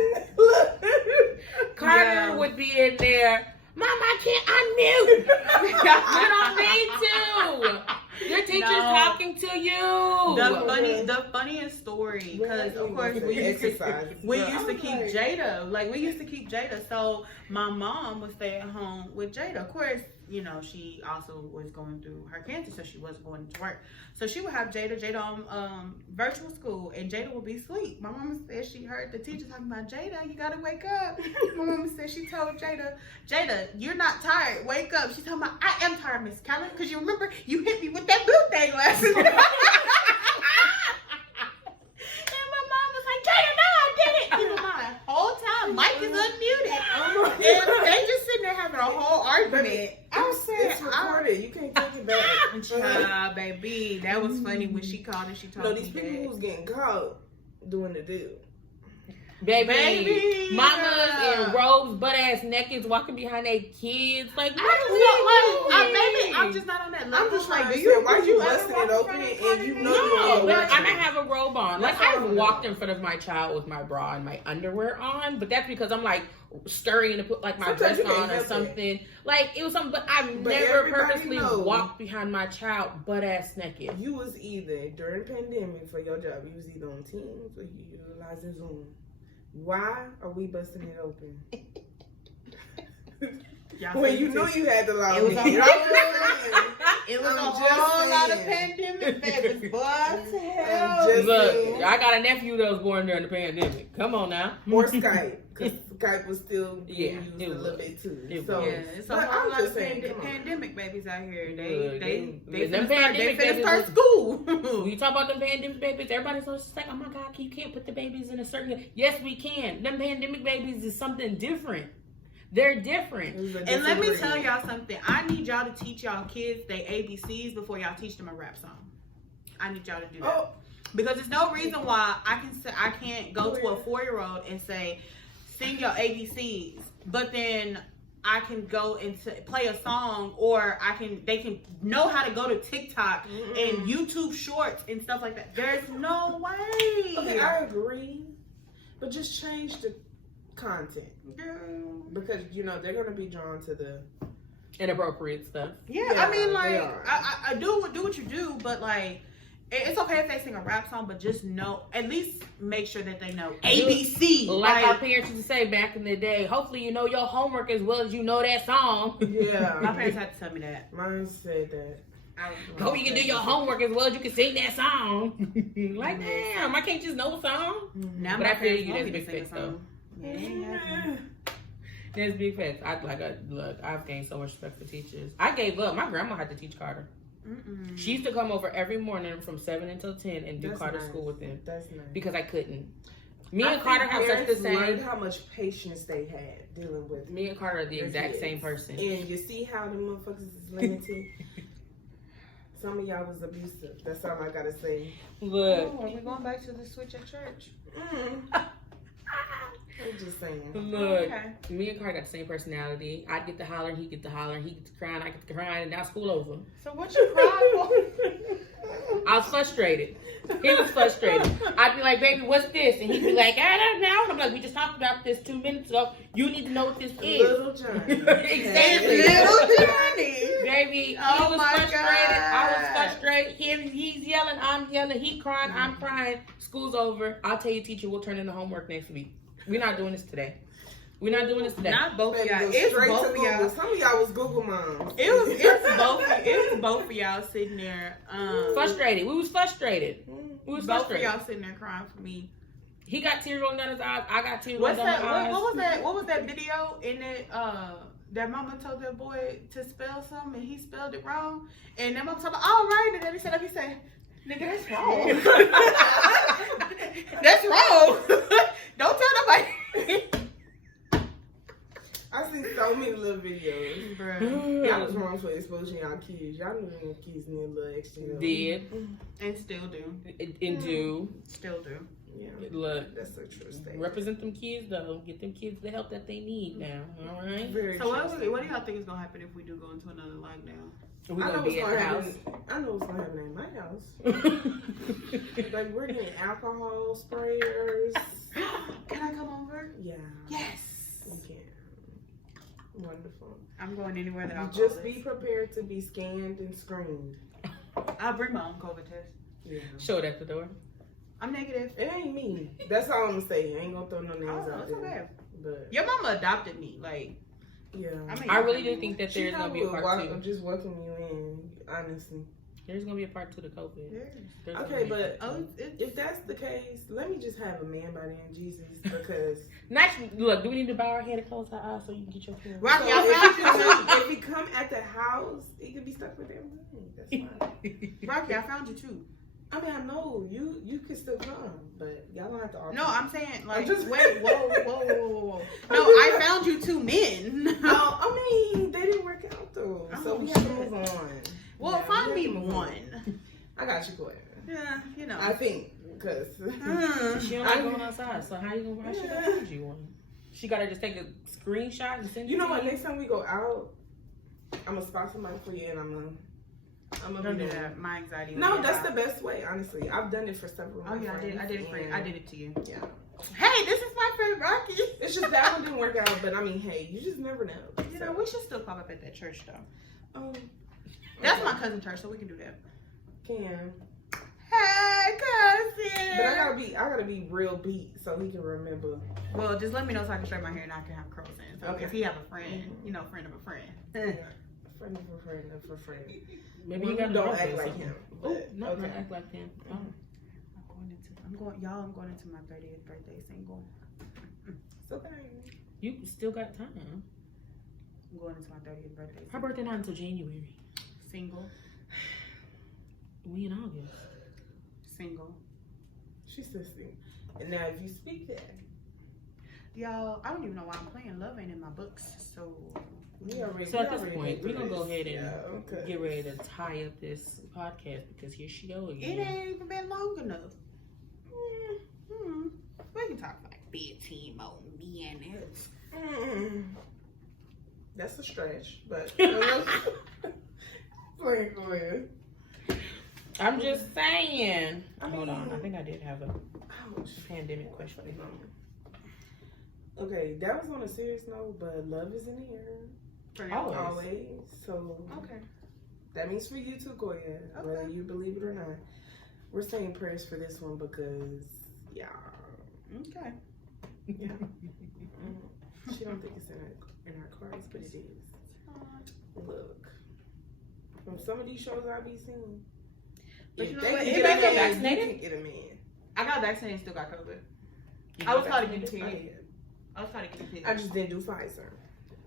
Carter would be in there. Mom, I can't unmute. You don't need to. Your teacher's talking to you. The funniest story, because of course we used to keep Jada. Like we used to keep Jada. So my mom would stay at home with Jada. Of course, you know, she also was going through her cancer, so she wasn't going to work. So she would have Jada on virtual school, and Jada would be asleep. My mama said she heard the teacher talking about Jada, you gotta wake up. My mama said she told Jada, you're not tired, wake up. She's talking about, I am tired, Miss Callan, because you remember you hit me with that blue thing last night. And my mom was like, Jada, no, I did it. You know, my whole time, Mike is unmuted. And they just sitting there having a whole argument. I'm saying, it's recorded. You can't take it back. Baby, that was funny when she called and she told me these people who's getting caught doing the deal. Baby, mamas in robes, butt ass naked, walking behind their kids. Like, I'm just not on that level. I'm just like, why you busting it open and you know I might have a robe on. Like, I walked in front of my child with my bra and my underwear on, but that's because I'm like scurrying to put like my dress on or something. Like, it was something, but I've never purposely walked behind my child butt ass naked. You was either during the pandemic for your job, you was either on Teams or you utilizing Zoom. Why are we busting it open? When you know you had to log in. It was a whole lot of pandemic babies, but look, I got a nephew that was born during the pandemic. Come on now. Or Skype, because Skype was still being used a little bit too. It's a whole lot of pandemic babies out here. They finna start school. When you talk about them pandemic babies, everybody's just like, oh my God, you can't put the babies in a certain. Yes, we can. Them pandemic babies is something different. They're different. And let me tell y'all something. I need y'all to teach y'all kids their ABCs before y'all teach them a rap song. I need y'all to do that. Because there's no reason why I can't go to a 4-year-old and say, sing your ABCs, but then I can go and play a song, or they can know how to go to TikTok and YouTube shorts and stuff like that. There's no way. Okay, I agree, but just change the content, because you know they're gonna be drawn to the inappropriate stuff. I mean, like I do what you do, but like it's okay if they sing a rap song, but just know, at least make sure that they know ABC. Like our parents used to say back in the day, hopefully you know your homework as well as you know that song. Yeah, my parents had to tell me that. Mine said that. Hope you can do your homework as well as you can sing that song. Like, damn, I can't just know a song. Now, but I feel you, that's big facts though. Yeah. There's big facts. I've gained so much respect for teachers. I gave up. My grandma had to teach Carter. She used to come over every morning from 7 until 10 and do Carter school with them. That's nice. Because I couldn't. Me and Carter have such the same. Learned how much patience they had dealing with. Me and Carter are the exact same person. And you see how the motherfuckers is limited. Some of y'all was abusive. That's all I gotta say. Look, are we going back to the switch at church? I'm just saying. Look, me and Carter got the same personality. I get to hollering, he get to hollering, he gets to crying, I get to crying, and now school over. So what you crying for? I was frustrated. He was frustrated. I'd be like, baby, what's this? And he'd be like, I don't know. And I'm like, we just talked about this 2 minutes ago. You need to know what this is. Little Johnny. Exactly. Little Johnny. Baby, he Oh was my frustrated. God. I was frustrated. He's yelling, I'm yelling. He crying, I'm crying. School's over. I'll tell you, teacher, we'll turn in the homework next week. We're not doing this today. We're not doing this today. Not both of Baby, y'all. go It's straight both to of Google. y'all. Some of y'all was Google moms. It's both of y'all sitting there. Frustrated. We was frustrated. We was Both of frustrated. y'all sitting there crying for me. He got tears rolling down his eyes. I got tears What's rolling down that? my eyes. What was that? What was that video in it? That mama told that boy to spell something and he spelled it wrong. And that mama told him, all right. And then he said, nigga, that's wrong. That's wrong. Don't tell nobody. I see so many little videos. Bruh. Y'all was wrong for exposing y'all kids. Y'all knew them kids need a little extra help. Did And still do. and do. Still do. Yeah. Look, That's a true statement. represent them kids though. Get them kids the help that they need now. All right. Very So true what statement. do y'all think is gonna happen if we do go into another lockdown? We're I know gonna what's be at gonna the house. happen. I know what's gonna happen at my house. Like we're getting alcohol sprayers. Can I come over? Yeah. Yes. You can. Wonderful. I'm going anywhere that You I'll just be prepared to be scanned and screened. I'll bring my own COVID test. Yeah. Show it at the door. I'm negative. It ain't me. That's all I'm gonna say. I ain't gonna throw no names Oh, out it's there. okay. But Your mama adopted me. Like, yeah. I mean, I really do think that She there's gonna be a probably part would two. just welcome you in, honestly. There's gonna be a part two to COVID. yeah. There's gonna Okay, be a but part two. if that's the case, let me just have a man by the name of Jesus because Look, do we need to bow our head and close our eyes so you can get your food? Rocky, so I found you if he come at the house, he could be stuck with them. That's fine. too. Rocky, I found you too. I mean, I know you could still come, but y'all don't have to argue. No, I'm saying, like, just- wait, whoa. No, I found you 2 men. Oh, I mean, they didn't work out though, so Oh, we have to shit. move on. Well, Yeah, find we me have to move on. one. I got you, Coia. Yeah, you know. I think because She don't like going outside, so how you gonna find you one? She gotta just take a screenshot and send it you know to what? Next time we go out, I'm gonna spot somebody for you, and I'm gonna Don't be do there. that. My anxiety. will No, get that's high. the best way. Honestly, I've done it for several. Oh yeah, friends, I did it for you. and I did it to you. Yeah, Hey, this is my favorite Rocky. it's just that one didn't work out, but I mean, hey, you just never know. You know, we should still pop up at that church though. Um, That's my cousin church, so we can do that. can. Hey, cousin. But I gotta be real beat so he can remember. Well, just let me know so I can straighten my hair and I can have curls in. So Okay. if he have a friend, you know, friend of a friend. Yeah. Friend of a friend of a friend. Maybe Well, you got don't the act or like something. him. Oh, But, no, okay. not act like him. Oh. I'm going into my 30th birthday single. It's okay. You still got time. I'm going into my 30th birthday Her birthday not until January. single. We in August. Single. She's still single. And now if you speak that, Y'all, I don't even know why I'm playing. Love ain't in my books, so we already. So at we this already point, went we're through gonna go this. ahead and Yeah, okay. get ready to tie up this podcast because here she go it again. ain't even been long enough. We can talk like 15 more minutes. That's a stretch, but playing go ahead. I'm just saying. I Hold on, mean- I think I did have a Ouch. pandemic question. Okay, that was on a serious note, but love is in the air. For now. Always. Always. So Okay. that means for you too, Coia, whether Okay. you believe it or not. We're saying prayers for this one because, yeah. Okay. Yeah. She don't think it's in our cards, but it is. Look, from some of these shows I be seeing, But if you know they what? can Anybody get a get man, vaccinated? you can get a man. I got vaccinated and still got COVID. You I was got taught to vaccinated? get I a kid. did. I was taught to get a kid. I just didn't do Pfizer,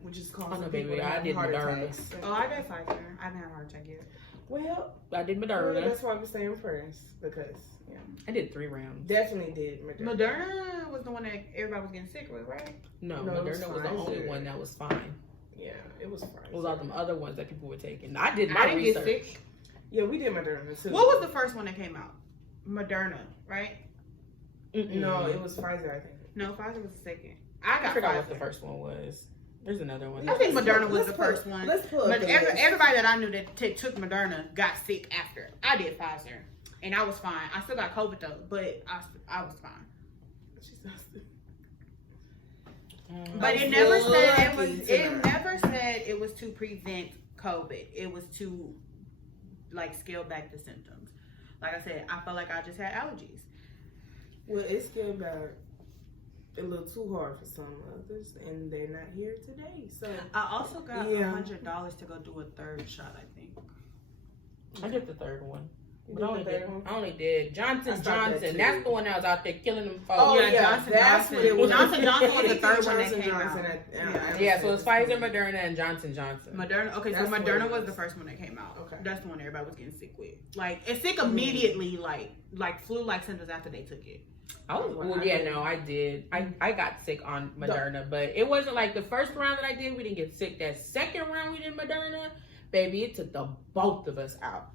which is causing Oh, no, people baby, to I have did heart Moderna. attacks. Oh, I got Pfizer. I haven't had a heart attack yet. Well, I did well, Moderna. that's why we're saying prayers because I did 3 rounds. definitely did Moderna. Moderna was the one that everybody was getting sick with, right? No, No, it was Moderna was the only Pfizer. one that was fine. Yeah, it was It Pfizer. was all them other ones that people were taking. I did my I didn't research. get sick. Yeah, we did Moderna too. What was the first one that came out? Moderna, right? No, it was Pfizer, I think. No, Pfizer was the second. I I got forgot Pfizer. what the first one was. There's another one. I think Moderna was Let's the pull- first one. Let's pull up But the list. everybody that I knew that took Moderna got sick after. I did Pfizer. and I was fine. I still got COVID though, but I was fine. But it never said it was. It never said it was to prevent COVID. It was to like scale back the symptoms. Like I said, I felt like I just had allergies. Well, it scaled back a little too hard for some others, and they're not here today. So I also got $100 to go do a third shot. I think I did the third one. You But I only did Johnson. That's the one that was out there killing them folks. Oh yeah, Johnson. that's what it was. Johnson was the third one that came Johnson out. Yeah, so it's Pfizer, Moderna, and Johnson. Moderna. Okay, so That's what Moderna it was was. the first one that came out. Okay. That's the one everybody was getting sick with. Like, it's sick immediately, like flu-like symptoms after they took it. I did. I got sick on Moderna, but it wasn't like the first round that I did. We didn't get sick. That second round we did Moderna, baby, it took the both of us out.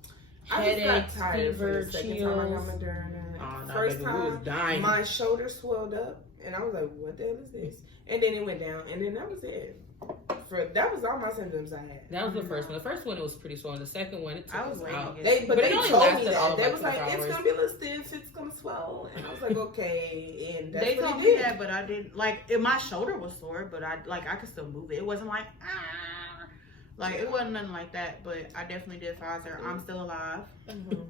I just got tired fever, for the second time I got Moderna. Oh, no, First baby, time, we was dying. my shoulder swelled up, and I was like, "What the hell is this?" And then it went down, and then that was it. That was all my symptoms I had. That was the first one. The first one it was pretty swollen. The second one it took I was us waiting out. to They But it only told me lasted that. all of They like was like, 24 "It's hours. gonna be a little stiff. It's gonna swell," and I was like, "Okay." And that's They what told it me did. that, but I didn't. Like, my shoulder was sore, but I could still move it. It wasn't like like it wasn't nothing like that. But I definitely did Pfizer. I'm still alive. Mm-hmm.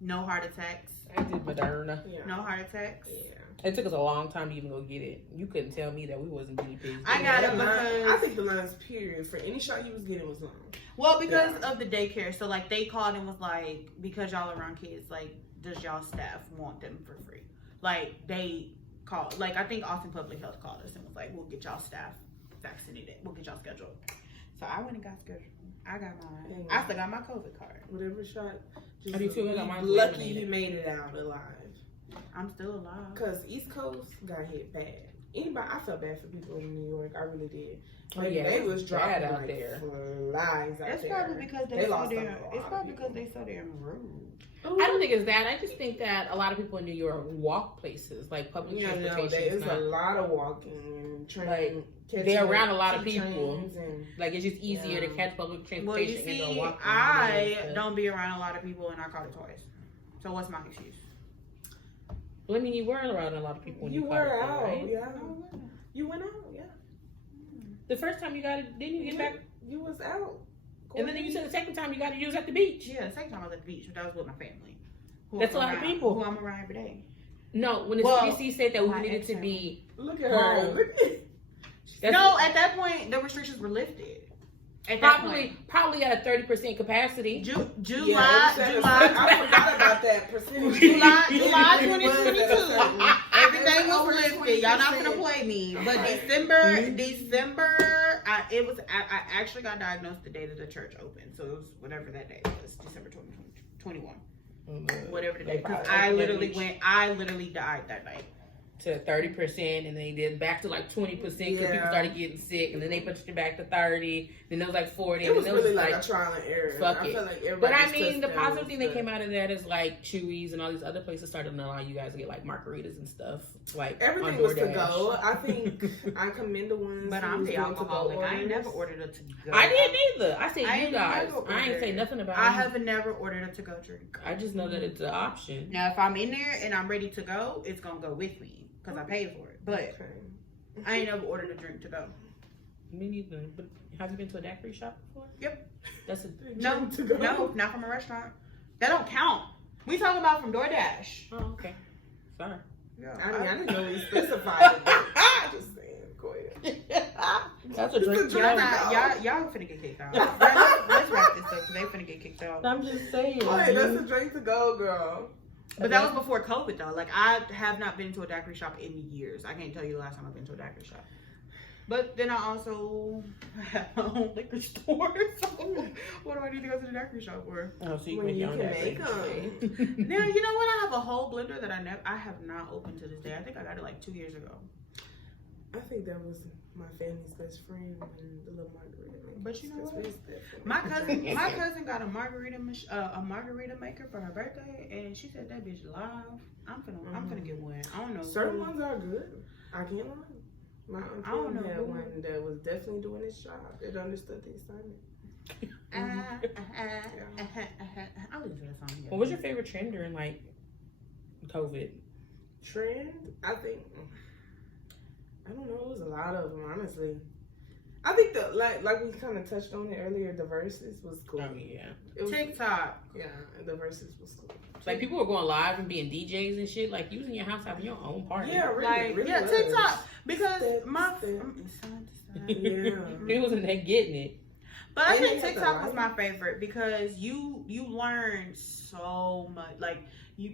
No heart attacks. I did Moderna. Yeah. No heart attacks. Yeah. It took us a long time to even go get it. You couldn't tell me that we wasn't guinea pigs. I got it That line, because I think the lines period for any shot you was getting was long. Well, because of the daycare. So, like, they called and was like, because y'all around kids, like, does y'all staff want them for free? Like, they called, like, I think Austin Public Health called us and was like, we'll get y'all staff vaccinated. We'll get y'all scheduled. So, I went and got scheduled. I got mine. I still got my COVID card. Whatever shot. Just I do too. I got mine lucky laminated. you made it out alive. I'm still alive. Cause East Coast got hit bad. Anybody, I felt bad for people in New York. I really did. Oh, Like, yeah, they it was was dropping bad out like there. flies out It's there. probably because They they so lost a damn. lot It's of probably people. because they so damn rude. I don't think it's that. I just think that a lot of people in New York walk places, like public Yeah, no, transportation. there's is a not, lot of walking and train. Like, catching they're around the a lot of T people. trains and- like it's just easier to Yeah. catch public Well, you transportation and see, go walk. I don't be around a lot of people and I caught it twice. So, what's my excuse? Well, I mean, you were around a lot of people when You caught were it, though, out, right? yeah. You went out, yeah. The first time you got it, didn't you get back? You was out. And then you said the second time you got it, you was at the beach. Yeah, the second time I was at the beach, but that was with my family. That's a lot of people. Who I'm around every day. No, when the Well, CDC said that we my needed to ex-family. be. Look at her. Home. Look at No, at that point, the restrictions were lifted. At that point. Probably at a 30% capacity. July I forgot about that percentage. July It was 2022. at a certain- Everything was over lifted. Y'all not 20%. gonna play me. But December, I actually got diagnosed the day that the church opened. So it was whatever that day was, December 2021. Whatever the day. Because I literally died that night. To 30%, and they did back to like 20% because people Yeah. started getting sick, and then they pushed it back to 30. Then it was like 40. It was and then really like a trial and error. fuck I it. feel like everybody But I just mean, the touched positive down thing that with came out of that is like Chewy's and all these other places started to allow you guys to get like margaritas and stuff. Like everything on was to DoorDash. go. I think I commend the ones. But who I'm was the doing to-go alcoholic. I ain't orders. never ordered a to-go. I didn't either. I said I you ain't guys. never I ain't say ordered. nothing about I it. have never ordered a to-go drink. I just know that it's an option. Now, if I'm in there and I'm ready to go, it's gonna go with me because I paid for it. But Okay. I ain't never ordered a drink to go. Me neither. But have you been to a daiquiri shop before? Yep. That's a No, To go. no, not from a restaurant. That don't count. We talking about from DoorDash. oh okay. Sorry. Yeah, I mean, I didn't know he specified it. But I just saying, Coia. That's a drink. It's a y'all, drink. y'all finna get kicked out. Let's wrap this up because they finna get kicked out. I'm just saying. Coia, that's a drink to go, girl. But that was before COVID though. Like I have not been to a daiquiri shop in years. I can't tell you the last time I've been to a daiquiri shop. But then I also have my own liquor store. So what do I need to go to the daiquiri shop for? Oh, so you When can you make can your own make daiquiri. them. Now you know what? I have a whole blender that I have not opened to this day. I think I got it like 2 years ago. I think that was my family's best friend when the little margarita maker. But you know That's what? his best friend. My cousin got a margarita maker for her birthday, and she said that bitch live. I'm gonna get one. I don't know. Certain ones are good. I can't lie. My I don't uncle know had who. one that was definitely doing its job. It understood the assignment. I listen to that on. What was your favorite trend during like COVID? Trend? I think I don't know. It was a lot of them, honestly. I think the like we kind of touched on it earlier. The verses was cool. Oh yeah, It was, TikTok. yeah, the verses was cool. like people were going live and being DJs and shit. Like using your house having your own party. Yeah, really, Like, really yeah, was. TikTok. Because Step, my step. He Yeah. was in there getting it. But I And think they had the TikTok was light. my favorite because you learn so much. Like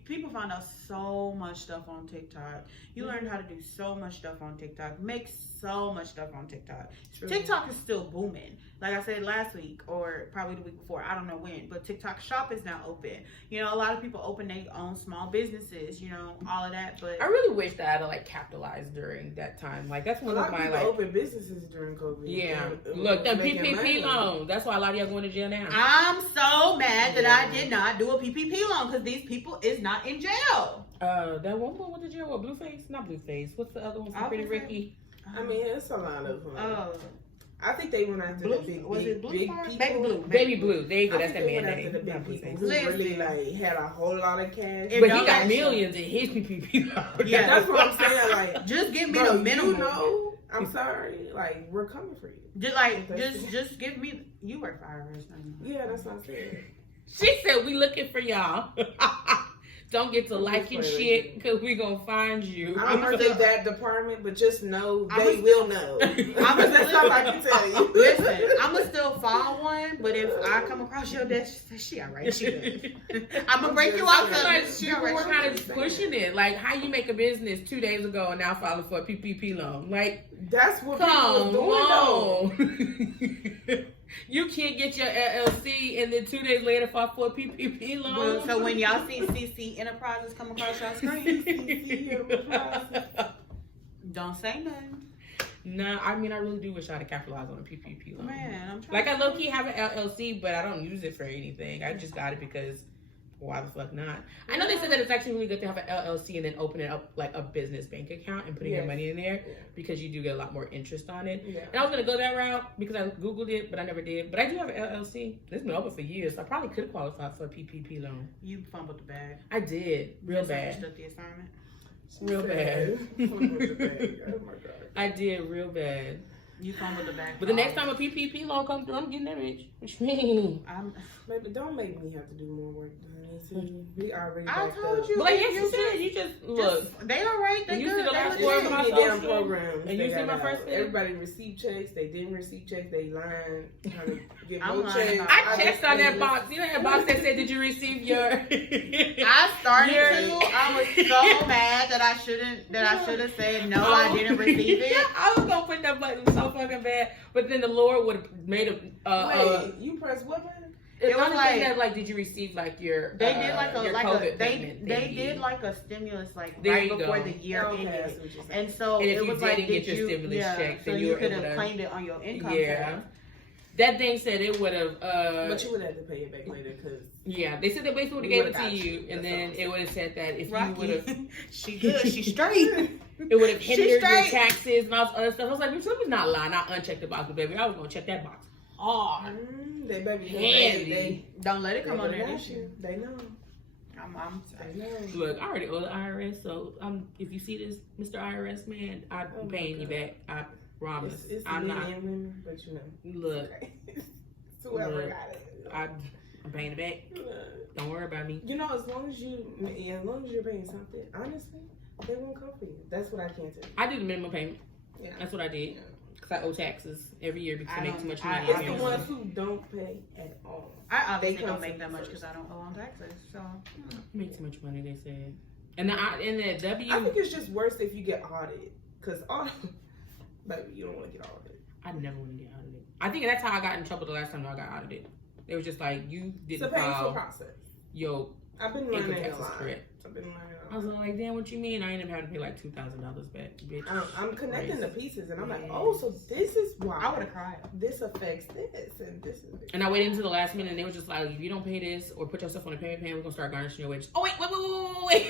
people find out so much stuff on TikTok. You learned how to do so much stuff on TikTok. Make so much stuff on TikTok. True. TikTok is still booming. Like I said last week or probably the week before, I don't know when, but TikTok Shop is now open. You know, a lot of people open their own small businesses, you know, all of that. But I really wish that I had like capitalized during that time. Like that's A one lot of of my people like. open businesses during COVID. Yeah, And look, the making PPP money. loan. That's why a lot of y'all going to jail now. I'm so mad that I Yeah. did not do a PPP loan because these people is not in jail. That one more went to jail. What, Blueface? Not Blueface. What's the other one? I Pretty was gonna Ricky. I mean, it's a lot of them. Oh, I think they went after Blue, the big, was big, it Blue big Farm? people. Baby Blue. Baby Blue. There you go. I That's think that they went man after name. the big Not people Blueface. who really Listen. like had a whole lot of cash. It But don't he got matter. millions in his PPP loan. Yeah, That's what I'm saying. Like, just give me bro, the minimum. you know, I'm sorry. Like, we're coming for you. Just give me. You work for IRS, don't you? Yeah, that's what I'm saying. She said we looking for y'all. Don't get to liking shit because we gonna find you. I don't work in that department, but just know they I'm- will know. That's all I can tell you. Listen, I'ma still file one, but if I come across your desk, she alright. She good. I'ma break you out. Like, She people were alright. kind of pushing it. Like, how you make a business 2 days ago and now filing for a PPP loan? Like, That's what people come was doing, though. on. You can't get your LLC and then 2 days later file for a PPP loan. Well, so when y'all see CC Enterprises come across your screen, don't say nothing. Nah, I mean, I really do wish I had capitalized on a PPP loan. Man, I'm trying. Like, I low-key have an LLC, but I don't use it for anything. I just got it because why the fuck not? I know they said that it's actually really good to have an LLC and then open it up like a business bank account and putting your Yes. money in there Yeah. because you do get a lot more interest on it. Yeah. And I was gonna go that route because I Googled it, but I never did. But I do have an LLC. It's been open for years. So I probably could qualify for a PPP loan. You fumbled the bag. I did. Real bad. Misunderstood the assignment. Real bad. Oh my god. I did real bad. You fumbled the bag. But the next time a PPP loan comes through, I'm getting that bitch. What you mean? Maybe don't make me have to do more work. We already. I backed told up. you. But like if you said, you just look. They alright. They And you good. see the They last legit. word They of my did damn social? programs. And you they see my got first out. thing? Everybody received checks. They didn't receive checks. They lying. Trying to get I'm more lying checks. about- I checked just on that think box. You know that box that said, "Did you receive your?" I started to. I was so mad that I should have said no. I didn't receive it. I was gonna put that button so fucking bad, but then the Lord would have made a. Wait, you press what button? It was was like- that like, did you receive like your? They did like your a COVID they payment they thingy. did like a stimulus like There right you before go. the year Okay, I ended. see what you're saying. And so And if it you was like, didn't get did your you, stimulus yeah, check, so then you you were could able have to- claimed it on your income Yeah. tax. That thing said it would have. But you would have to pay it back later because Yeah, they said they basically would have We gave it would've to got you, you. and That's then all. it would have said that if you would have, She good. She straight. it would have She hindered your straight. taxes and all this other stuff. I was like, somebody's not lying. I unchecked the box, baby. I was gonna check that box hard. they baby Handy. they Don't let it come on they there got this year. you. They know. They know. Look, I already owe the IRS, so if you see this, Mr. IRS man, I'm Oh my paying you God. back. I promise. It's I'm men not. and women, but you know. Look, It's whoever Look, got it. I'm paying it back. Don't worry about me. You know, as long as you're paying something, honestly, they won't come for you. That's what I can tell you. I did the minimum payment. Yeah. That's what I did. Yeah. Because I owe taxes every year because I, I make don't- too much I- money. It's I the mean, ones who don't pay at all. I obviously They come don't make to that me much first. because I don't owe on taxes. So Make too much money, they said. And the W, I think it's just worse if you get audited. Because baby, you don't want to get audited. I never want to get audited. I think that's how I got in trouble the last time I got audited. They was just like, you It's a didn't painful file process. your I've been income learning a taxes lot. correct. I've been learning. I was like, damn, what you mean? I ended up having to pay like $2,000 back, bitch. I'm connecting Crazy. the pieces, and I'm like, oh, so this is why. I would have cried. This affects this, and this is. And I waited until the last minute, and they were just like, if you don't pay this or put yourself on a payment plan, we're gonna start garnishing your wages. Oh wait.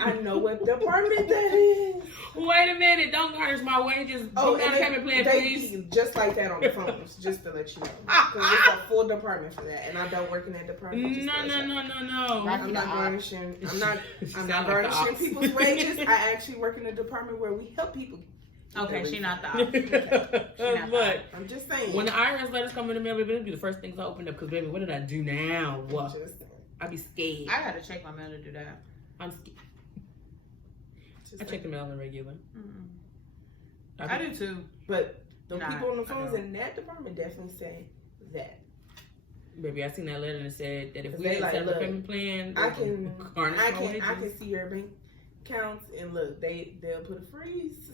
I know what department that is. Wait a minute, don't garnish my wages. Oh, Put me on a payment plan, they please. be just like that on the phones, just to let you know. Because it's a full department for that, and I don't work in that department. Just to let you know. No. I'm not garnishing. I'm not Sound like garnishing the people's wages. I actually work in a department where we help people. Okay, she not the But I'm just saying. when the IRS letters come in the mail, baby, it'll be the first things I open up. Because baby, what did I do now? What? I be scared. I gotta check my mail to do that. I'm scared. I check the mail on the regular. I do too. But the Nah, people on the I phones don't. in that department definitely say that. Baby, I seen that letter and it said that if we They didn't like, set up a look, payment plan, I can garnish my wages. I can see your bank accounts and look, they'll put a freeze.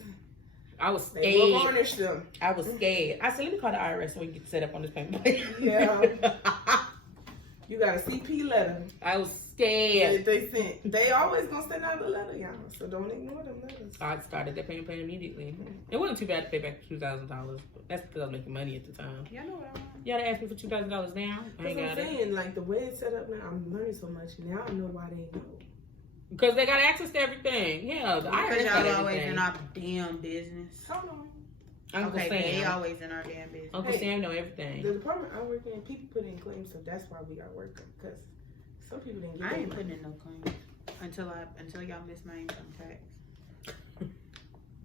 I was They will scared. garnish them. I was scared. I said, let me call the IRS so we can get set up on this payment plan. Yeah. You got a CP letter. I was scared. They sent. They always gonna send out a letter, y'all. So don't ignore them letters. I started that payment plan immediately. It wasn't too bad to pay back $2,000. That's because I was making money at the time. Yeah, I know what I want. Y'all asked me for $2,000 now. I ain't That's what got I'm it. saying. Like the way it's set up now, I'm learning so much. Now I know why they know. Because they got access to everything. Yeah, the IRS Because got y'all always everything. in our damn business. Hold on. Uncle Okay, they Sam. always in our damn business. Uncle Hey, Sam know everything. The department I work in, people put in claims, so that's why we got work because some people didn't get I their ain't money. putting in no claims until y'all miss my income tax.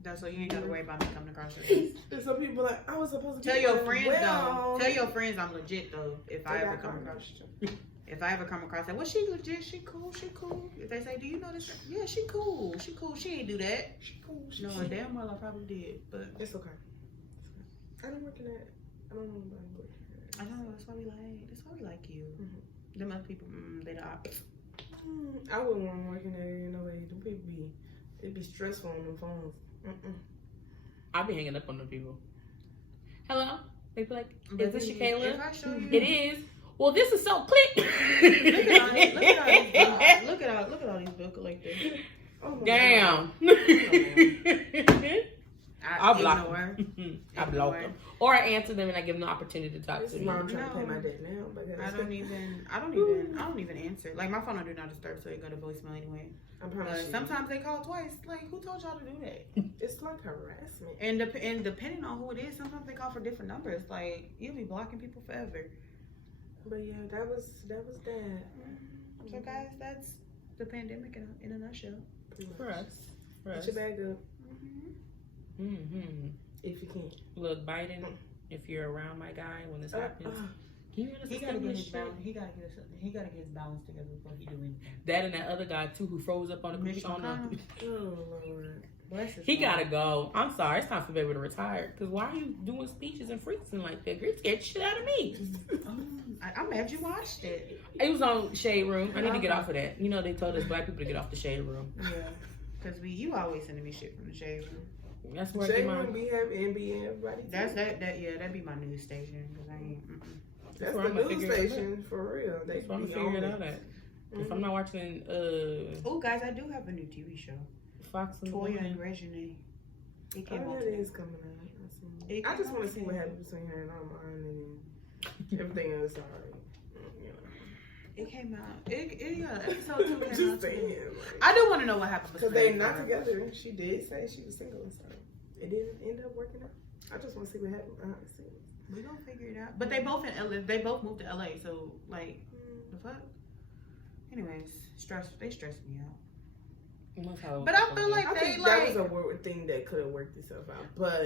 That's why you ain't gotta worry about me coming across your face. And some people like, I was supposed to Tell be your like, friends well, though. Tell your friends I'm legit though. If I they ever got come across, garnished. if I ever come across that, well, she legit, she cool. If they say, do you know this? Yeah, she cool. She ain't do that. She cool. No, damn well I probably did, but It's okay. I didn't work in that. I don't know about it. I know that's why we like you. Mhm. Them other people, they the opposite. I wouldn't want to work in that area no way. Them people it'd be stressful on them phones. I'll be hanging up on them people. Hello? They be like, But is this if Shakayla? I show you, It is. Well, this is so click. look at all these bill collectors. Oh my Damn. I'll block ignore. them. I block them. Or I answer them and I give them the opportunity to talk God. This to is me. why I'm trying to pay No. my debt now. Because I don't even answer. Like my phone don't do not disturb, so it go to voicemail anyway. I But promise you. sometimes they call twice. Like who told y'all to do that? It's like harassment. And depending on who it is, sometimes they call for different numbers. Like you'll be blocking people forever. But yeah, that was that. So guys, that's the pandemic in a nutshell. For us. Get your bag up Mm-hmm. if you can. Look, Biden, if you're around my guy when this happens, can you He gotta get his shit? balance. He gotta get his balance together before he do anything. That and that other guy too who froze up on the Mitch on McConnell. Oh Lord. Bless his He heart. gotta go. I'm sorry, it's time for baby to retire. Cause why are you doing speeches and freezing like that? You're scared shit out of me. I'm mad you watched it. It was on Shade Room. I need to get off of that. You know they told us black people to get off the Shade Room. Yeah. Cause you always sending me shit from the shade room. That's where I get Jay, my. when we have NBA, everybody. That's that'd be my news station. Cause I ain't. That's where the I'm gonna news figure it out. station for real. They That's where I'm be gonna figure it on out at. If I'm not watching Oh, guys, I do have a new TV show. Fox and Coia and Regine. It came Oh, out. that is coming out. It I just came want out to see what today. happens between her and Armand, and then everything else. Alright. It came out. Episode 2 came out Just today. saying. I do want to know what happened Because between they them. not together. She did say she was single, so it didn't end up working out. I just want to see what happened behind the scenes. We gonna figure it out. But they both in LA. They both moved to LA. So like, the fuck. Anyways, they stress me out. But I feel like I they think like. that was a weird thing that could have worked itself out, but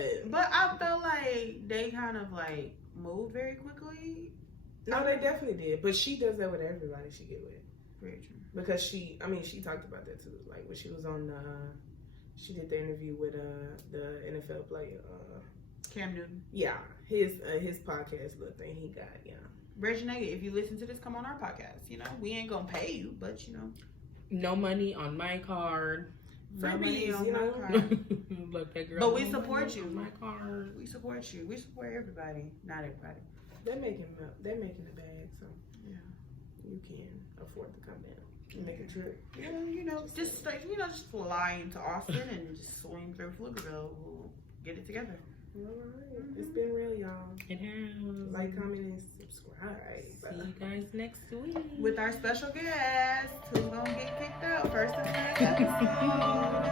I felt like they kind of like moved very quickly. no, they definitely did. But she does that with everybody she get with. Very true. Because she talked about that too. Like when she was on, she did the interview with the NFL player. Cam Newton. Yeah, his podcast little thing he got. Yeah, Regine, if you listen to this, come on our podcast. You know, we ain't gonna pay you, but you know, no money on my card. no money freebies, on you my know. card. Look, that girl. But we no support money you. on my card. We support you. We support everybody. Not everybody. they're making the bag, so yeah, you can afford to come down. Make a trip. Yeah, just like just fly into Austin and just swing through Pflugerville. We'll get it together. All right. It's been real, y'all. It has. Like, comment, and subscribe. See you guys next week With our special guest, who's gonna get kicked out first and last episode.